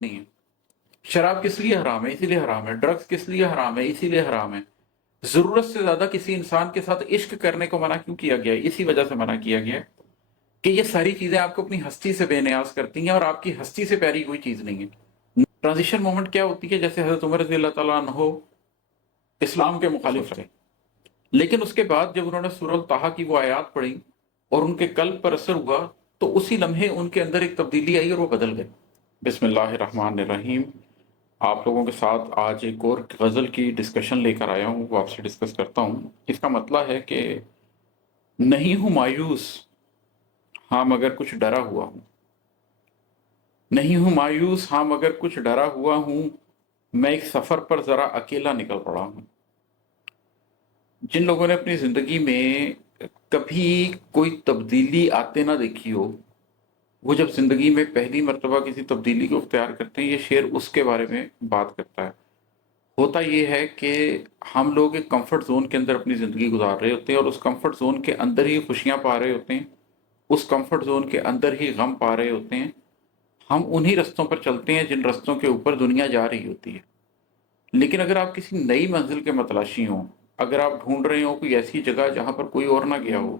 نہیں ہے. شراب کس لیے حرام ہے؟ اسی لیے حرام ہے. ڈرگز کس لیے حرام ہے؟ اسی لیے حرام ہے. ضرورت سے زیادہ کسی انسان کے ساتھ عشق کرنے کو منع کیوں کیا گیا ہے؟ اسی وجہ سے منع کیا گیا ہے کہ یہ ساری چیزیں آپ کو اپنی ہستی سے بے نیاز کرتی ہیں اور آپ کی ہستی سے پیاری کوئی چیز نہیں ہے. ٹرانزیشن مومنٹ کیا ہوتی ہے؟ جیسے حضرت عمر رضی اللہ تعالیٰ عنہ اسلام کے مخالف تھے، لیکن اس کے بعد جب انہوں نے سورہ طٰہٰ کی وہ آیات پڑھی اور ان کے قلب پر اثر ہوا تو اسی لمحے ان کے اندر ایک تبدیلی آئی اور وہ بدل گئے. بسم اللہ الرحمن الرحیم. آپ لوگوں کے ساتھ آج ایک اور غزل کی ڈسکشن لے کر آیا ہوں، وہ آپ سے ڈسکس کرتا ہوں. اس کا مطلب ہے کہ نہیں ہوں مایوس ہاں مگر کچھ ڈرا ہوا ہوں. نہیں ہوں مایوس ہاں مگر کچھ ڈرا ہوا ہوں، میں ایک سفر پر ذرا اکیلا نکل پڑا ہوں. جن لوگوں نے اپنی زندگی میں کبھی کوئی تبدیلی آتے نہ دیکھی ہو، وہ جب زندگی میں پہلی مرتبہ کسی تبدیلی کو اختیار کرتے ہیں، یہ شعر اس کے بارے میں بات کرتا ہے. ہوتا یہ ہے کہ ہم لوگ ایک کمفرٹ زون کے اندر اپنی زندگی گزار رہے ہوتے ہیں اور اس کمفرٹ زون کے اندر ہی خوشیاں پا رہے ہوتے ہیں، اس کمفرٹ زون کے اندر ہی غم پا رہے ہوتے ہیں. ہم انہی رستوں پر چلتے ہیں جن رستوں کے اوپر دنیا جا رہی ہوتی ہے. لیکن اگر آپ کسی نئی منزل کے متلاشی ہوں، اگر آپ ڈھونڈ رہے ہو کوئی ایسی جگہ جہاں پر کوئی اور نہ گیا ہو،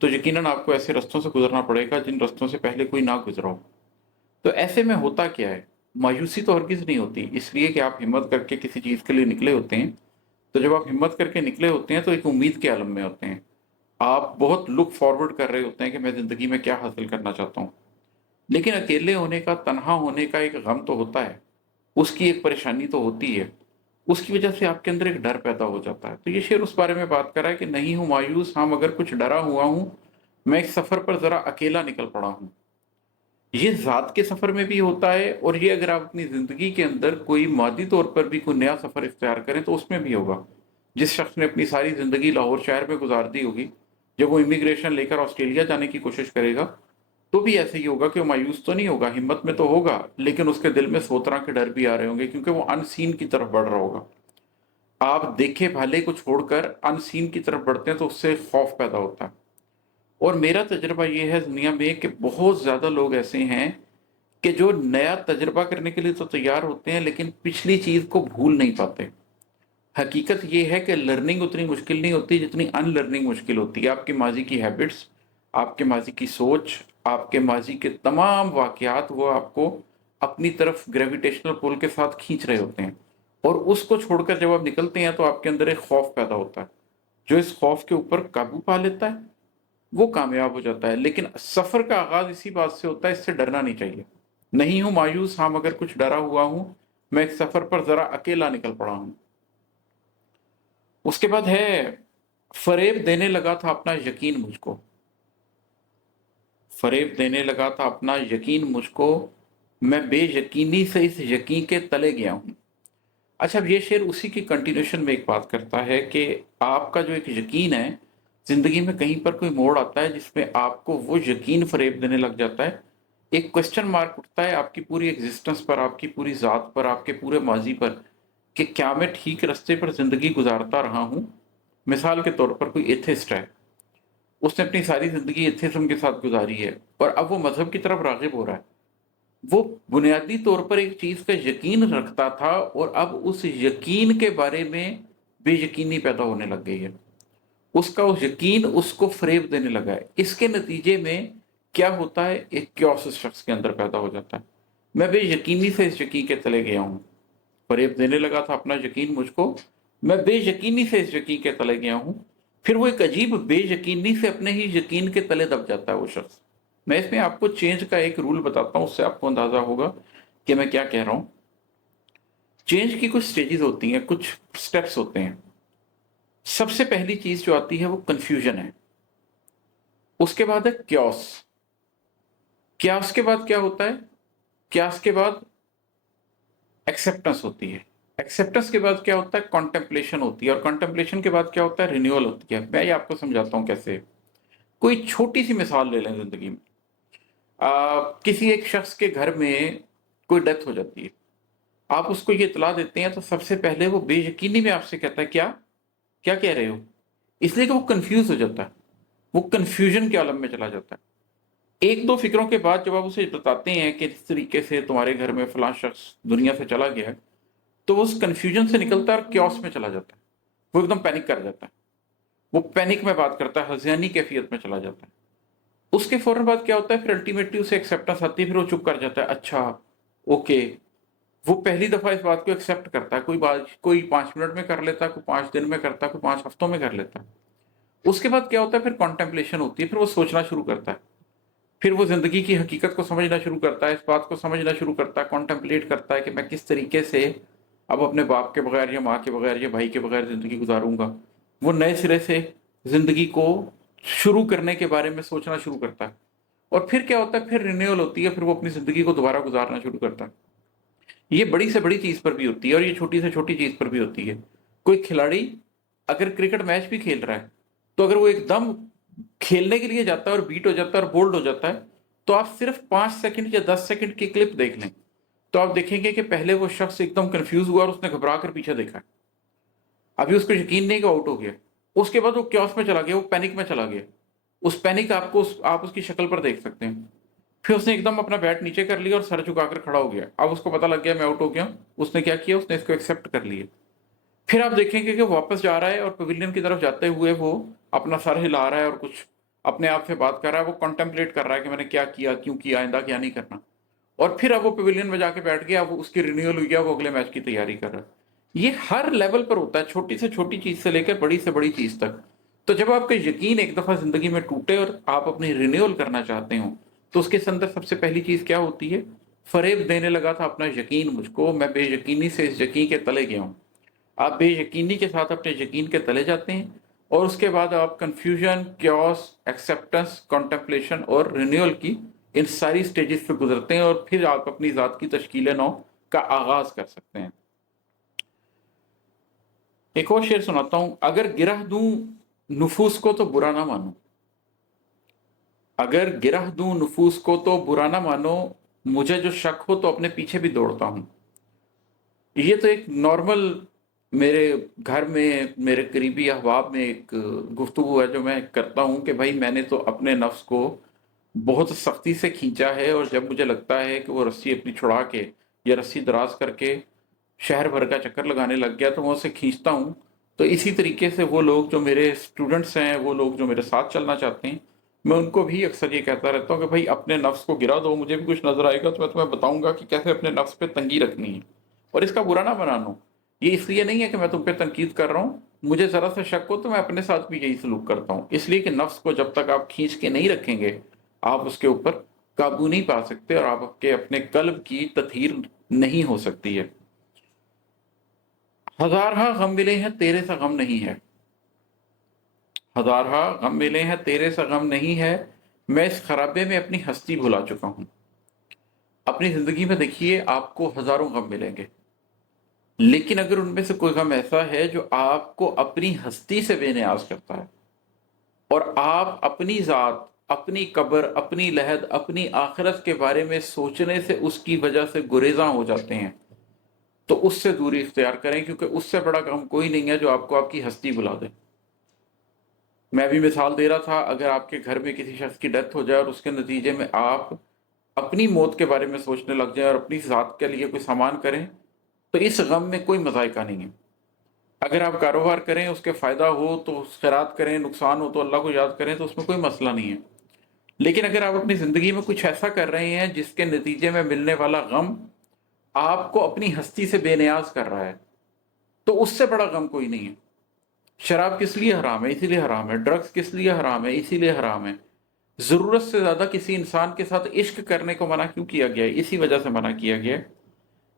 تو یقیناً آپ کو ایسے رستوں سے گزرنا پڑے گا جن رستوں سے پہلے کوئی نہ گزرا ہو. تو ایسے میں ہوتا کیا ہے؟ مایوسی تو ہرگز نہیں ہوتی، اس لیے کہ آپ ہمت کر کے کسی چیز کے لیے نکلے ہوتے ہیں. تو جب آپ ہمت کر کے نکلے ہوتے ہیں تو ایک امید کے عالم میں ہوتے ہیں. آپ بہت لک فارورڈ کر رہے ہوتے ہیں کہ میں زندگی میں کیا حاصل کرنا چاہتا ہوں. لیکن اکیلے ہونے کا، تنہا ہونے کا ایک غم تو ہوتا ہے، اس کی ایک پریشانی تو ہوتی ہے. اس کی وجہ سے آپ کے اندر ایک ڈر پیدا ہو جاتا ہے. تو یہ شعر اس بارے میں بات کر رہا ہے کہ نہیں ہوں مایوس ہاں مگر کچھ ڈرا ہوا ہوں، میں ایک سفر پر ذرا اکیلا نکل پڑا ہوں. یہ ذات کے سفر میں بھی ہوتا ہے، اور یہ اگر آپ اپنی زندگی کے اندر کوئی مادی طور پر بھی کوئی نیا سفر اختیار کریں تو اس میں بھی ہوگا. جس شخص نے اپنی ساری زندگی لاہور شہر میں گزار دی ہوگی، جب وہ امیگریشن لے کر آسٹریلیا جانے کی کوشش کرے گا تو بھی ایسے ہی ہوگا کہ وہ مایوس تو نہیں ہوگا، ہمت میں تو ہوگا، لیکن اس کے دل میں 100 طرح کے ڈر بھی آ رہے ہوں گے کیونکہ وہ ان سین کی طرف بڑھ رہا ہوگا. آپ دیکھے بھالے کو چھوڑ کر ان سین کی طرف بڑھتے ہیں تو اس سے خوف پیدا ہوتا ہے. اور میرا تجربہ یہ ہے دنیا میں کہ بہت زیادہ لوگ ایسے ہیں کہ جو نیا تجربہ کرنے کے لیے تو تیار ہوتے ہیں لیکن پچھلی چیز کو بھول نہیں پاتے. حقیقت یہ ہے کہ لرننگ اتنی مشکل نہیں ہوتی جتنی ان لرننگ مشکل ہوتی ہے. آپ کے ماضی کی ہیبٹس، آپ کے ماضی کی سوچ، آپ کے ماضی کے تمام واقعات وہ آپ کو اپنی طرف گریویٹیشنل پول کے ساتھ کھینچ رہے ہوتے ہیں، اور اس کو چھوڑ کر جب آپ نکلتے ہیں تو آپ کے اندر ایک خوف پیدا ہوتا ہے. جو اس خوف کے اوپر قابو پا لیتا ہے وہ کامیاب ہو جاتا ہے. لیکن سفر کا آغاز اسی بات سے ہوتا ہے، اس سے ڈرنا نہیں چاہیے. نہیں ہوں مایوس ہاں مگر کچھ ڈرا ہوا ہوں، میں ایک سفر پر ذرا اکیلا نکل پڑا ہوں. اس کے بعد ہے فریب دینے لگا تھا اپنا یقین مجھ کو. فریب دینے لگا تھا اپنا یقین مجھ کو، میں بے یقینی سے اس یقین کے تلے گیا ہوں. اچھا، اب یہ شعر اسی کی کنٹینیوشن میں ایک بات کرتا ہے کہ آپ کا جو ایک یقین ہے، زندگی میں کہیں پر کوئی موڑ آتا ہے جس میں آپ کو وہ یقین فریب دینے لگ جاتا ہے، ایک کوسچن مارک اٹھتا ہے آپ کی پوری ایگزسٹنس پر، آپ کی پوری ذات پر، آپ کے پورے ماضی پر کہ کیا میں ٹھیک رستے پر زندگی گزارتا رہا ہوں. مثال کے طور پر کوئی ایتھسٹ ہے، اس نے اپنی ساری زندگی ایتھیزم کے ساتھ گزاری ہے اور اب وہ مذہب کی طرف راغب ہو رہا ہے. وہ بنیادی طور پر ایک چیز کا یقین رکھتا تھا اور اب اس یقین کے بارے میں بے یقینی پیدا ہونے لگ گئی ہے. اس کا وہ یقین اس کو فریب دینے لگا ہے. اس کے نتیجے میں کیا ہوتا ہے؟ ایک کیوس اس شخص کے اندر پیدا ہو جاتا ہے. میں بے یقینی سے اس یقین کے تلے گیا ہوں. فریب دینے لگا تھا اپنا یقین مجھ کو، میں بے یقینی سے اس یقین کے تلے گیا ہوں. پھر وہ ایک عجیب بے یقینی سے اپنے ہی یقین کے تلے دب جاتا ہے وہ شخص. میں اس میں آپ کو چینج کا ایک رول بتاتا ہوں، اس سے آپ کو اندازہ ہوگا کہ میں کیا کہہ رہا ہوں. چینج کی کچھ سٹیجز ہوتی ہیں، کچھ سٹیپس ہوتے ہیں. سب سے پہلی چیز جو آتی ہے وہ کنفیوژن ہے. اس کے بعد ہے کیوس. کیوس کے بعد کیا ہوتا ہے؟ کیوس کے بعد ایکسیپٹنس ہوتی ہے. ایکسیپٹنس کے بعد کیا ہوتا ہے؟ کانٹمپلیشن ہوتی ہے. اور کانٹمپلیشن کے بعد کیا ہوتا ہے؟ رینیول ہوتی ہے. میں یہ آپ کو سمجھاتا ہوں کیسے. کوئی چھوٹی سی مثال لے لیں زندگی میں. کسی ایک شخص کے گھر میں کوئی ڈیتھ ہو جاتی ہے، آپ اس کو یہ اطلاع دیتے ہیں تو سب سے پہلے وہ بے یقینی میں آپ سے کہتا ہے کیا کیا کہہ رہے ہو، اس لیے کہ وہ کنفیوز ہو جاتا ہے، وہ کنفیوژن کے عالم میں چلا جاتا ہے. एक दो फिक्रों के बाद जब आप उसे बताते हैं कि इस तरीके से तुम्हारे घर में फलां शख्स दुनिया से चला गया है, तो वो उस कन्फ्यूजन से निकलता है और क्योस में चला जाता है। वो एकदम पैनिक कर जाता है, वो पैनिक में बात करता है, हज़ियानी कैफियत में चला जाता है। उसके फौरन बाद क्या होता है, फिर अल्टीमेटली उसे एक्सेप्टेंस आती है, फिर वो चुप कर जाता है, अच्छा, ओके। वो पहली दफा इस बात को एक्सेप्ट करता है। कोई बात कोई 5 मिनट में कर लेता है, कोई 5 दिन में करता है, कोई 5 हफ्तों में कर लेता है। उसके बाद क्या होता है, फिर कॉन्टेम्पलेशन होती है, फिर वो सोचना शुरू करता है, फिर वो जिंदगी की हकीकत को समझना शुरू करता है, इस बात को समझना शुरू करता है, कॉन्टेम्पलेट करता है कि मैं किस तरीके से अब अपने बाप के बगैर या माँ के बगैर या भाई के बगैर जिंदगी गुजारूंगा। वो नए सिरे से जिंदगी को शुरू करने के बारे में सोचना शुरू करता है। और फिर क्या होता है, फिर रिन्यूअल होती है, फिर वो अपनी जिंदगी को दोबारा गुजारना शुरू करता है। ये बड़ी से बड़ी चीज पर भी होती है और ये छोटी से छोटी चीज पर भी होती है। कोई खिलाड़ी अगर क्रिकेट मैच भी खेल रहा है, तो अगर वो एकदम खेलने के लिए जाता है और बीट हो जाता है और बोल्ड हो जाता है, तो आप सिर्फ 5 सेकंड या 10 सेकंड की क्लिप देख लें, तो आप देखेंगे कि पहले वो शख्स एकदम कंफ्यूज हुआ और उसने घबरा कर पीछे देखा। अभी उसको यकीन नहीं कि आउट हो गया। उसके बाद वो क्योस में चला गया, वो पैनिक में चला गया। उस पैनिक आप उसकी शक्ल पर देख सकते हैं। फिर उसने एकदम अपना बैट नीचे कर लिया और सर झुकाकर खड़ा हो गया। अब उसको पता लग गया मैं आउट हो गया। उसने क्या किया, उसने इसको एक्सेप्ट कर लिया। फिर आप देखेंगे कि वापस जा रहा है और पवेलियन की तरफ जाते हुए वो अपना सर हिला रहा है और कुछ अपने आप से बात कर रहा है। वो कॉन्टेम्पलेट कर रहा है कि मैंने क्या किया, क्यों किया, आइंदा क्या नहीं करना। और फिर अब वो पवेलियन में जाके बैठ गया, अब उसकी रिन्यूअल हुई है, वो अगले मैच की तैयारी कर रहा है। ये हर लेवल पर होता है, छोटी से छोटी चीज से लेकर बड़ी से बड़ी चीज तक। तो जब आपका यकीन एक दफा जिंदगी में टूटे और आप अपनी रिन्यूअल करना चाहते हो, तो उसके अंदर सबसे पहली चीज क्या होती है, फरेब देने लगा था अपना यकीन मुझको, मैं बेयकीनी से इस यकीन के तले गया हूं। आप बेयकीनी के साथ अपने यकीन के तले जाते हैं और उसके बाद आप कंफ्यूजन, क्योस, एक्सेप्टेंस, कॉन्टेम्पलेशन और रिन्यूअल की इन सारी स्टेजेस पे गुजरते हैं और फिर आप अपनी जात की तश्कील नौ का आगाज कर सकते हैं। एक और शेर सुनाता हूं, अगर गिरह दूं नुफूस को तो बुरा ना मानो, अगर गिरह दूं नुफूस को तो बुरा ना मानो, मुझे जो शक हो तो अपने पीछे भी दौड़ता हूं। ये तो एक नॉर्मल मेरे घर में मेरे करीबी अहबाब में एक गुफ्तगू है जो मैं करता हूँ कि भाई मैंने तो अपने नफ्स को बहुत सख्ती से खींचा है, और जब मुझे लगता है कि वो रस्सी अपनी छुड़ा के या रस्सी दराज करके शहर भर का चक्कर लगाने लग गया, तो मैं उसे खींचता हूँ। तो इसी तरीके से वो लोग जो मेरे स्टूडेंट्स हैं, वो लोग जो मेरे साथ चलना चाहते हैं, मैं उनको भी अक्सर ये कहता रहता हूँ कि भाई अपने नफ्स को गिरा दो, मुझे भी कुछ नजर आएगा तो मैं तुम्हें बताऊंगा कि कैसे अपने नफ्स पे तंगी रखनी है और इसका बुरा ना बनाना। ये इसलिए नहीं है कि मैं तुम पे तनकीद कर रहा हूँ, मुझे जरा सा शक हो तो मैं अपने साथ भी यही सलूक करता हूँ, इसलिए कि नफ्स को जब तक आप खींच के नहीं रखेंगे, आप उसके ऊपर काबू नहीं पा सकते और आपके अपने कल्ब की तथहीर नहीं हो सकती है। हजारहा गम मिले हैं तेरे सा गम नहीं है, हजारहा गम मिले हैं तेरे सा गम नहीं है, मैं इस खराबे में अपनी हस्ती भुला चुका हूं। अपनी जिंदगी में देखिए आपको हजारों गम मिलेंगे, लेकिन अगर उनमें से कोई गम ऐसा है जो आपको अपनी हस्ती से बेनियाज करता है और आप अपनी जात, अपनी कब्र, अपनी लहद, अपनी आखिरत के बारे में सोचने से उसकी वजह से गुरेजा हो जाते हैं, तो उससे दूरी इख्तियार करें, क्योंकि उससे बड़ा गम कोई नहीं है जो आपको आपकी हस्ती भुला दे। मैं भी मिसाल दे रहा था, अगर आपके घर में किसी शख्स की डेथ हो जाए और उसके नतीजे में आप अपनी मौत के बारे में सोचने लग जाए और अपनी जात के लिए कोई सामान करें, तो इस गम में कोई मजायका नहीं है। अगर आप कारोबार करें, उसके फायदा हो तो खैरात करें, नुकसान हो तो अल्लाह को याद करें, तो उसमें कोई मसला नहीं है। लेकिन अगर आप अपनी जिंदगी में कुछ ऐसा कर रहे हैं जिसके नतीजे में मिलने वाला गम आपको अपनी हस्ती से बेनियाज कर रहा है, तो उससे बड़ा गम कोई नहीं है। शराब किस लिए हराम है, इसीलिए हराम है। ड्रग्स किस लिए हराम है, इसीलिए हराम है। जरूरत से ज्यादा किसी इंसान के साथ इश्क करने को मना क्यों किया गया है, इसी वजह से मना किया गया है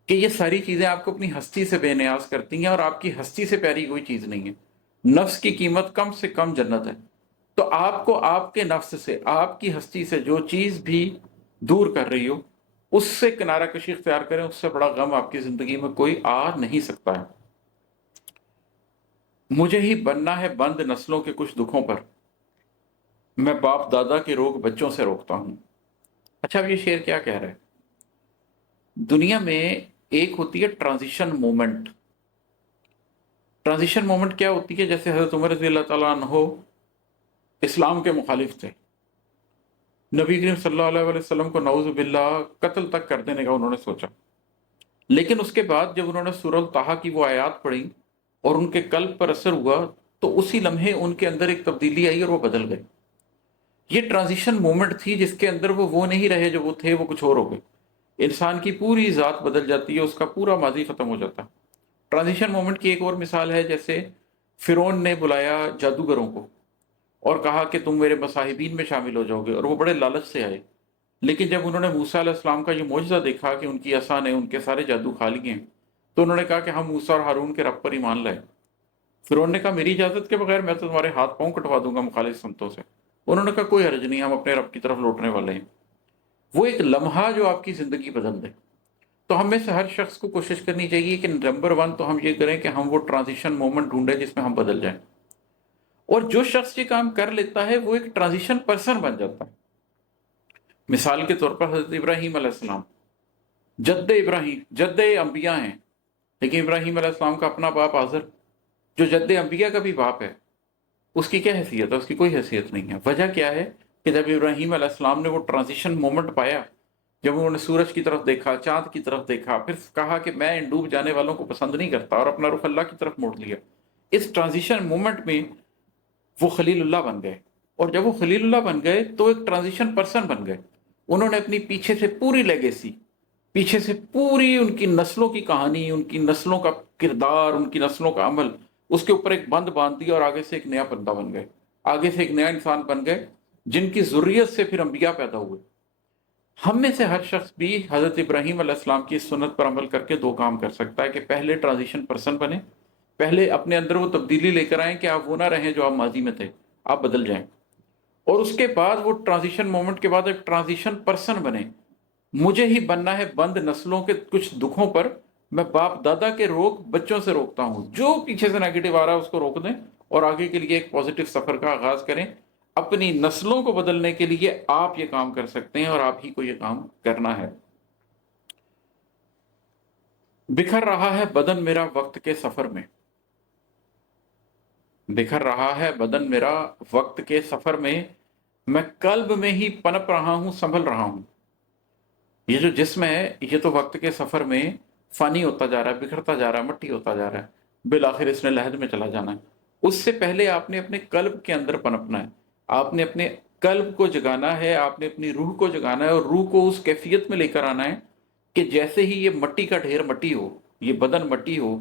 कि ये सारी चीजें आपको अपनी हस्ती से बेनियाज करती हैं और आपकी हस्ती से प्यारी कोई चीज नहीं है। नफ्स की कीमत कम से कम जन्नत है। तो आपको आपके नफ्स से, आपकी हस्ती से जो चीज भी दूर कर रही हो, उससे किनारा कशी इख्तियार करें, उससे बड़ा गम आपकी जिंदगी में कोई आ नहीं सकता है। मुझे ही बनना है बंद नस्लों के कुछ दुखों पर, मैं बाप दादा के रोग बच्चों से रोकता हूं। अच्छा, अब ये शेर क्या कह रहा है, दुनिया में एक होती है ट्रांजिशन मोमेंट। ट्रांजिशन मोमेंट क्या होती है, जैसे हजरत उमर रज़ी अल्लाह तआला अन्हो इस्लाम के मुखालिफ थे, نبی کریم صلی اللہ علیہ وسلم کو نعوذ باللہ قتل تک کر دینے کا انہوں نے سوچا، لیکن اس کے بعد جب انہوں نے سورہ طٰہٰ کی وہ آیات پڑھی اور ان کے قلب پر اثر ہوا تو اسی لمحے ان کے اندر ایک تبدیلی آئی اور وہ بدل گئے۔ یہ ٹرانزیشن مومنٹ تھی جس کے اندر وہ نہیں رہے جو وہ تھے، وہ کچھ اور ہو گئے۔ انسان کی پوری ذات بدل جاتی ہے، اس کا پورا ماضی ختم ہو جاتا ہے۔ ٹرانزیشن مومنٹ کی ایک اور مثال ہے، جیسے فرعون نے بلایا جادوگروں کو اور کہا کہ تم میرے مصاحبین میں شامل ہو جاؤ گے، اور وہ بڑے لالچ سے آئے، لیکن جب انہوں نے موسیٰ علیہ السلام کا یہ معجزہ دیکھا کہ ان کی عصا نے ان کے سارے جادو کھا لیے ہیں، تو انہوں نے کہا کہ ہم موسیٰ اور ہارون کے رب پر ایمان لائے۔ فرعون نے کہا میری اجازت کے بغیر میں تو تمہارے ہاتھ پاؤں کٹوا دوں گا مخالف سمتوں سے۔ انہوں نے کہا کوئی حرج نہیں، ہم اپنے رب کی طرف لوٹنے والے ہیں۔ وہ ایک لمحہ جو آپ کی زندگی بدل دے۔ تو ہم میں سے ہر شخص کو کوشش کرنی چاہیے کہ نمبر 1 تو ہم یہ کریں کہ ہم وہ ٹرانزیشن مومنٹ ڈھونڈیں جس میں ہم بدل جائیں، اور جو شخص یہ کام کر لیتا ہے وہ ایک ٹرانزیشن پرسن بن جاتا ہے۔ مثال کے طور پر حضرت ابراہیم علیہ السلام جد انبیاء ہیں، لیکن ابراہیم علیہ السلام کا اپنا باپ آزر جو جد انبیاء کا بھی باپ ہے، اس کی کیا حیثیت ہے؟ اس کی کوئی حیثیت نہیں ہے۔ وجہ کیا ہے کہ جب ابراہیم علیہ السلام نے وہ ٹرانزیشن مومنٹ پایا، جب انہوں نے سورج کی طرف دیکھا، چاند کی طرف دیکھا، پھر کہا کہ میں ان ڈوب جانے والوں کو پسند نہیں کرتا، اور اپنا رخ اللہ کی طرف موڑ لیا، اس ٹرانزیشن مومنٹ میں وہ خلیل اللہ بن گئے۔ اور جب وہ خلیل اللہ بن گئے تو ایک ٹرانزیشن پرسن بن گئے۔ انہوں نے اپنی پیچھے سے پوری لیگیسی، پیچھے سے پوری ان کی نسلوں کی کہانی، ان کی نسلوں کا کردار، ان کی نسلوں کا عمل، اس کے اوپر ایک بند باندھ دیا، اور آگے سے ایک نیا بندہ بن گئے، آگے سے ایک نیا انسان بن گئے، جن کی ذریت سے پھر انبیاء پیدا ہوئے۔ ہم میں سے ہر شخص بھی حضرت ابراہیم علیہ السلام کی سنت پر عمل کر کے 2 کام کر سکتا ہے کہ پہلے ٹرانزیشن پرسن بنے، پہلے اپنے اندر وہ تبدیلی لے کر آئیں کہ آپ وہ نہ رہیں جو آپ ماضی میں تھے، آپ بدل جائیں، اور اس کے بعد وہ ٹرانزیشن مومنٹ کے بعد ایک ٹرانزیشن پرسن بنے۔ مجھے ہی بننا ہے بند نسلوں کے کچھ دکھوں پر، میں باپ دادا کے روگ بچوں سے روکتا ہوں، جو پیچھے سے نیگیٹو آ رہا ہے اس کو روک دیں اور آگے کے لیے ایک پازیٹو سفر کا آغاز کریں۔ اپنی نسلوں کو بدلنے کے لیے آپ یہ کام کر سکتے ہیں، اور آپ ہی کو یہ کام کرنا ہے۔ بکھر رہا ہے بدن میرا وقت کے سفر میں، بکھر رہا ہے بدن میرا وقت کے سفر میں قلب میں ہی پنپ رہا ہوں، سنبھل رہا ہوں۔ یہ جو جسم ہے یہ تو وقت کے سفر میں فانی ہوتا جا رہا ہے، بکھرتا جا رہا ہے، مٹی ہوتا جا رہا ہے، بالآخر اس نے لحد میں چلا جانا ہے۔ اس سے پہلے آپ نے اپنے قلب کے اندر پنپنا ہے، آپ نے اپنے قلب کو جگانا ہے، آپ نے اپنی روح کو جگانا ہے، اور روح کو اس کیفیت میں لے کر آنا ہے کہ جیسے ہی یہ مٹی کا ڈھیر مٹی ہو، یہ بدن مٹی ہو،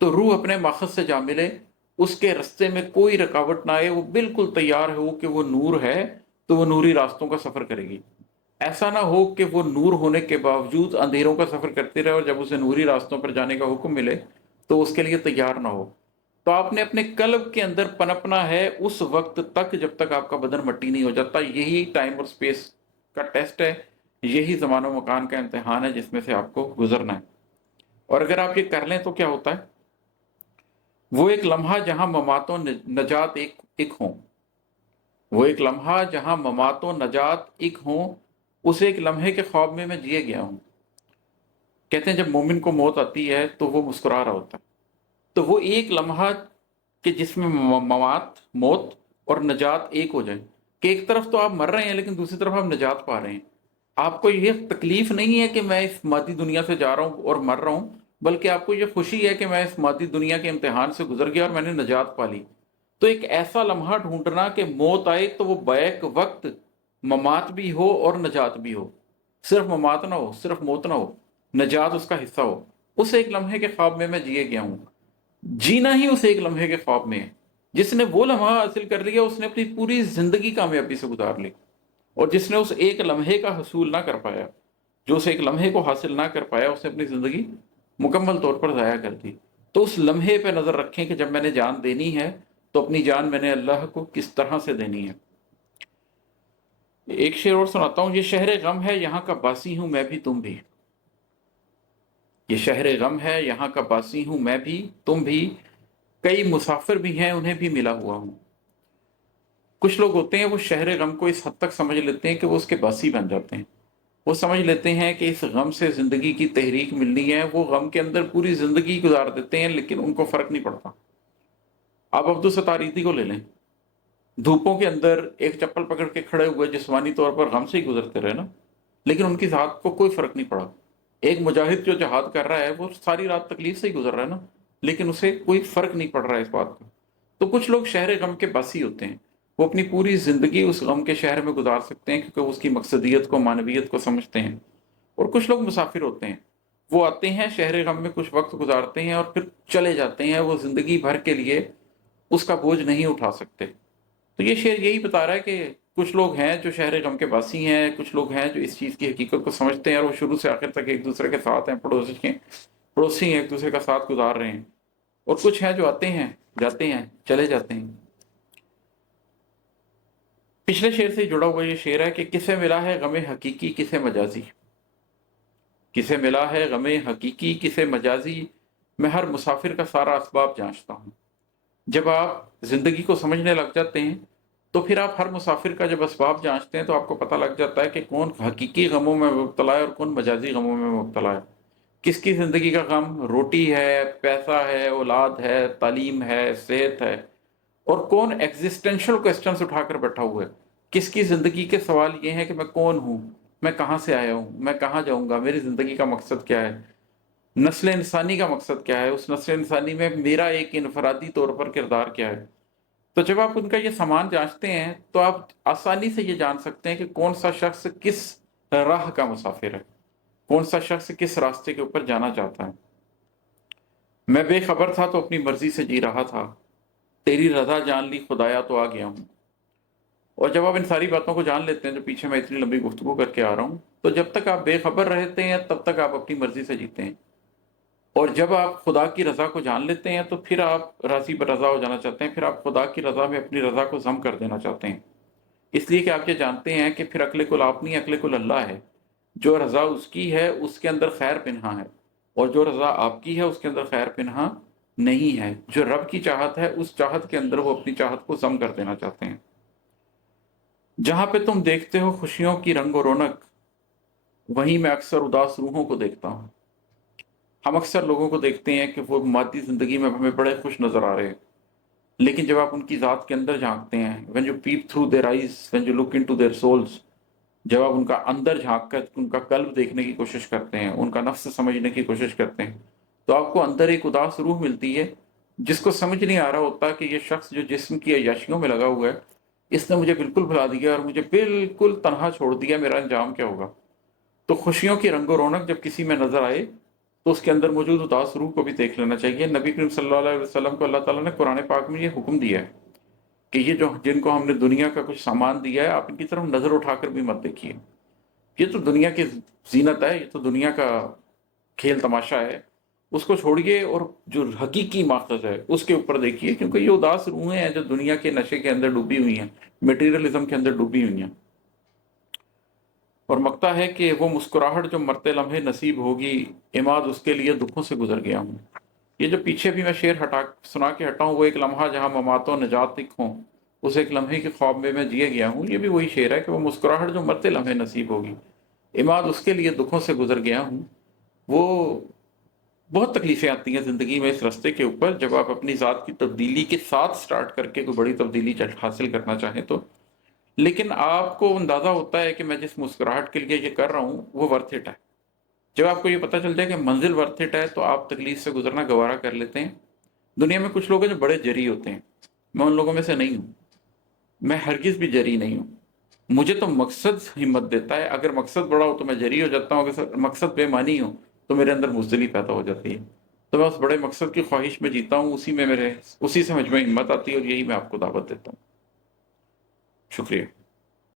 تو روح اپنے ماخذ سے جا ملے، اس کے رستے میں کوئی رکاوٹ نہ آئے، وہ بالکل تیار ہو کہ وہ نور ہے تو وہ نوری راستوں کا سفر کرے گی۔ ایسا نہ ہو کہ وہ نور ہونے کے باوجود اندھیروں کا سفر کرتے رہے، اور جب اسے نوری راستوں پر جانے کا حکم ملے تو اس کے لیے تیار نہ ہو۔ تو آپ نے اپنے قلب کے اندر پنپنا ہے اس وقت تک جب تک آپ کا بدن مٹی نہیں ہو جاتا۔ یہی ٹائم اور سپیس کا ٹیسٹ ہے، یہی زمان و مکان کا امتحان ہے جس میں سے آپ کو گزرنا ہے۔ اور اگر آپ یہ کر لیں تو کیا ہوتا ہے؟ وہ ایک لمحہ جہاں ممات و نجات ایک ہوں، وہ ایک لمحہ جہاں ممات و نجات ایک ہوں، اس ایک لمحے کے خواب میں جیے گیا ہوں۔ کہتے ہیں جب مومن کو موت آتی ہے تو وہ مسکرا رہا ہوتا ہے، تو وہ ایک لمحہ کہ جس میں ممات، موت اور نجات ایک ہو جائیں، کہ ایک طرف تو آپ مر رہے ہیں لیکن دوسری طرف آپ نجات پا رہے ہیں۔ آپ کو یہ تکلیف نہیں ہے کہ میں اس مادی دنیا سے جا رہا ہوں اور مر رہا ہوں، بلکہ آپ کو یہ خوشی ہے کہ میں اس مادی دنیا کے امتحان سے گزر گیا اور میں نے نجات پا لی۔ تو ایک ایسا لمحہ ڈھونڈنا کہ موت آئے تو وہ بیک وقت ممات بھی ہو اور نجات بھی ہو، صرف ممات نہ ہو، صرف موت نہ ہو، نجات اس کا حصہ ہو۔ اس ایک لمحے کے خواب میں جیے گیا ہوں۔ جینا ہی اس ایک لمحے کے خواب میں ہے۔ جس نے وہ لمحہ حاصل کر لیا اس نے اپنی پوری زندگی کامیابی سے گزار لی، اور جس نے اس ایک لمحے کا حصول نہ کر پایا، جو اس ایک لمحے کو حاصل نہ کر پایا، اس نے اپنی زندگی مکمل طور پر ضائع کر دی۔ تو اس لمحے پہ نظر رکھیں کہ جب میں نے جان دینی ہے تو اپنی جان میں نے اللہ کو کس طرح سے دینی ہے۔ ایک شعر اور سناتا ہوں۔ یہ شہر غم ہے یہاں کا باسی ہوں میں بھی تم بھی، یہ شہر غم ہے یہاں کا باسی ہوں میں بھی تم بھی، کئی مسافر بھی ہیں انہیں بھی ملا ہوا ہوں۔ کچھ لوگ ہوتے ہیں وہ شہر غم کو اس حد تک سمجھ لیتے ہیں کہ وہ اس کے باسی بن جاتے ہیں۔ وہ سمجھ لیتے ہیں کہ اس غم سے زندگی کی تحریک ملنی ہے، وہ غم کے اندر پوری زندگی گزار دیتے ہیں لیکن ان کو فرق نہیں پڑتا۔ آپ عبدالستار ایدھی کو لے لیں، धूपों के अंदर एक चप्पल पकड़ के खड़े हुए जिस्मानी तौर पर गम से ही गुजरते रहे ना, लेकिन उनकी ज़ात को कोई फ़र्क नहीं पड़ा। एक मुजाहिद जो जहाद कर रहा है वो सारी रात तकलीफ से ही गुजर रहा है ना, लेकिन उसे कोई फ़र्क नहीं पड़ रहा है इस बात का। तो कुछ लोग शहर गम के बासी होते हैं, वो अपनी पूरी ज़िंदगी उस गम के शहर में गुजार सकते हैं क्योंकि वो उसकी मकसदियत को, मानवियत को समझते हैं। और कुछ लोग मुसाफिर होते हैं, वो आते हैं शहर गम में कुछ वक्त गुजारते हैं और फिर चले जाते हैं, वो ज़िंदगी भर के लिए उसका बोझ नहीं उठा सकते। तो ये शेर यही बता रहा है कि कुछ लोग हैं जो शहर गम के वासी हैं, कुछ लोग हैं जो इस चीज़ की हकीकत को समझते हैं और वो शुरू से आखिर तक एक दूसरे के साथ हैं, पड़ोसी हैं, एक दूसरे का साथ गुजार रहे हैं। और कुछ हैं जो आते हैं, जाते हैं, चले जाते हैं। पिछले शेर से जुड़ा हुआ ये शेर है कि किसे मिला है गमे हकीकी, किसे मजाजी। किसे मिला है गमे हकीकी, किसे मजाजी, मैं हर मुसाफिर का सारा असबाब जांचता हूँ। जब आप जिंदगी को समझने लग जाते हैं तो फिर आप हर मुसाफिर का जब असबाब जांचते हैं तो आपको पता लग जाता है कि कौन हकीकी गमों में मुब्तला है और कौन मजाजी गमों में मुब्तला है। किसकी ज़िंदगी का गम रोटी है, पैसा है, औलाद है, तालीम है, सेहत है, और कौन एग्जिस्टेंशियल क्वेश्चंस उठाकर बैठा हुआ है। किसकी ज़िंदगी के सवाल ये हैं कि मैं कौन हूँ, मैं कहाँ से आया हूँ, मैं कहाँ जाऊँगा, मेरी ज़िंदगी का मकसद क्या है, नस्ल इंसानी का मकसद क्या है, उस नस्ल इंसानी में मेरा एक इनफरादी तौर पर किरदार क्या है। तो जब आप उनका ये सामान जांचते हैं तो आप आसानी से ये जान सकते हैं कि कौन सा शख्स किस राह का मुसाफिर है, कौन सा शख्स किस रास्ते के ऊपर जाना चाहता है। मैं बेखबर था तो अपनी मर्जी से जी रहा था, तेरी रजा जान ली खुदाया तो आ गया हूँ। और जब आप इन सारी बातों को जान लेते हैं जो पीछे मैं इतनी लंबी गुफ्तगू करके आ रहा हूँ, तो जब तक आप बेखबर रहते हैं तब तक आप अपनी मर्जी से जीते हैं। और जब आप खुदा की रजा को जान लेते हैं तो फिर आप राजी बरजा हो जाना चाहते हैं, फिर आप खुदा की रजा में अपनी रजा को जम कर देना चाहते हैं। इसलिए कि आप ये जानते हैं कि फिर अक्ल कुल आप नहीं, अक्ल कुल अल्लाह है। जो रजा उसकी है उसके अंदर खैर पिन्हा है, और जो रजा आपकी है उसके अंदर खैर पिन्हा नहीं है। जो रब की चाहत है उस चाहत के अंदर वो अपनी चाहत को जम कर देना चाहते हैं। जहां पे तुम देखते हो खुशियों की रंग और रौनक, वहीं मैं अक्सर उदास रूहों को देखता हूँ। हम अक्सर लोगों को देखते हैं कि वो मादी जिंदगी में हमें बड़े खुश नजर आ रहे हैं, लेकिन जब आप उनकी ज़ात के अंदर झांकते हैं, when you peep through their eyes, when you look into their souls, जब आप उनका अंदर झांक कर उनका कल्ब देखने की कोशिश करते हैं, उनका नफ्स समझने की कोशिश करते हैं, तो आपको अंदर एक उदास रूह मिलती है जिसको समझ नहीं आ रहा होता कि ये शख्स जो जिस्म की अय्याशियों में लगा हुआ है, इसने मुझे बिल्कुल भुला दिया और मुझे बिल्कुल तनहा छोड़ दिया, मेरा अंजाम क्या होगा। तो खुशियों की रंगो रौनक जब किसी में नजर आए तो उसके अंदर मौजूद उदास रूह को भी देख लेना चाहिए। नबी करीम सल्लल्लाहु अलैहि वसल्लम को अल्लाह ताला ने कुरान पाक में ये हुक्म दिया है कि ये जो जिनको हमने दुनिया का कुछ सामान दिया है, आप इनकी तरफ नजर उठाकर भी मत देखिए। ये तो दुनिया की जीनत है, ये तो दुनिया का खेल तमाशा है, उसको छोड़िए और जो हकीकी मकसद है उसके ऊपर देखिए, क्योंकि ये उदास रूहें हैं जो दुनिया के नशे के अंदर डूबी हुई हैं, मटेरियलिज्म के अंदर डूबी हुई हैं। और मकता है कि वो मुस्कुराहट जो मरते लम्हे नसीब होगी, इमाद उसके लिए दुखों से गुजर गया हूँ। ये जो पीछे भी मैं शेर हटा सुना के हटा हूँ, वो एक लम्हा जहाँ ममातो नजात हों, उस एक लम्हे के ख्वाब में मैं जिए गया हूँ, ये भी वही शेर है कि वो मुस्कुराहट जो मरते लम्हे नसीब होगी, इमाद उसके लिए दुखों से गुजर गया हूँ। वो बहुत तकलीफें आती हैं ज़िंदगी में इस रास्ते के ऊपर, जब आप अपनी ज़ात की तब्दीली के साथ स्टार्ट करके कोई बड़ी तब्दीली हासिल करना चाहें तो। लेकिन आपको अंदाज़ा होता है कि मैं जिस मुस्कुराहट के लिए ये कर रहा हूँ वो वर्थ इट है। जब आपको ये पता चल जाए कि मंजिल वर्थ इट है तो आप तकलीफ से गुजरना गवारा कर लेते हैं। दुनिया में कुछ लोग हैं जो बड़े जरी होते हैं, मैं उन लोगों में से नहीं हूँ। मैं हरगिज़ भी जरी नहीं हूँ। मुझे तो मकसद हिम्मत देता है। अगर मकसद बड़ा हो तो मैं जरी हो जाता हूँ, अगर मकसद बेमानी हो तो मेरे अंदर बुज़दिली पैदा हो जाती है। तो मैं उस बड़े मकसद की ख्वाहिश में जीता हूँ, उसी से मुझ में हिम्मत आती है और यही मैं आपको दावत देता हूँ। शुक्रिया।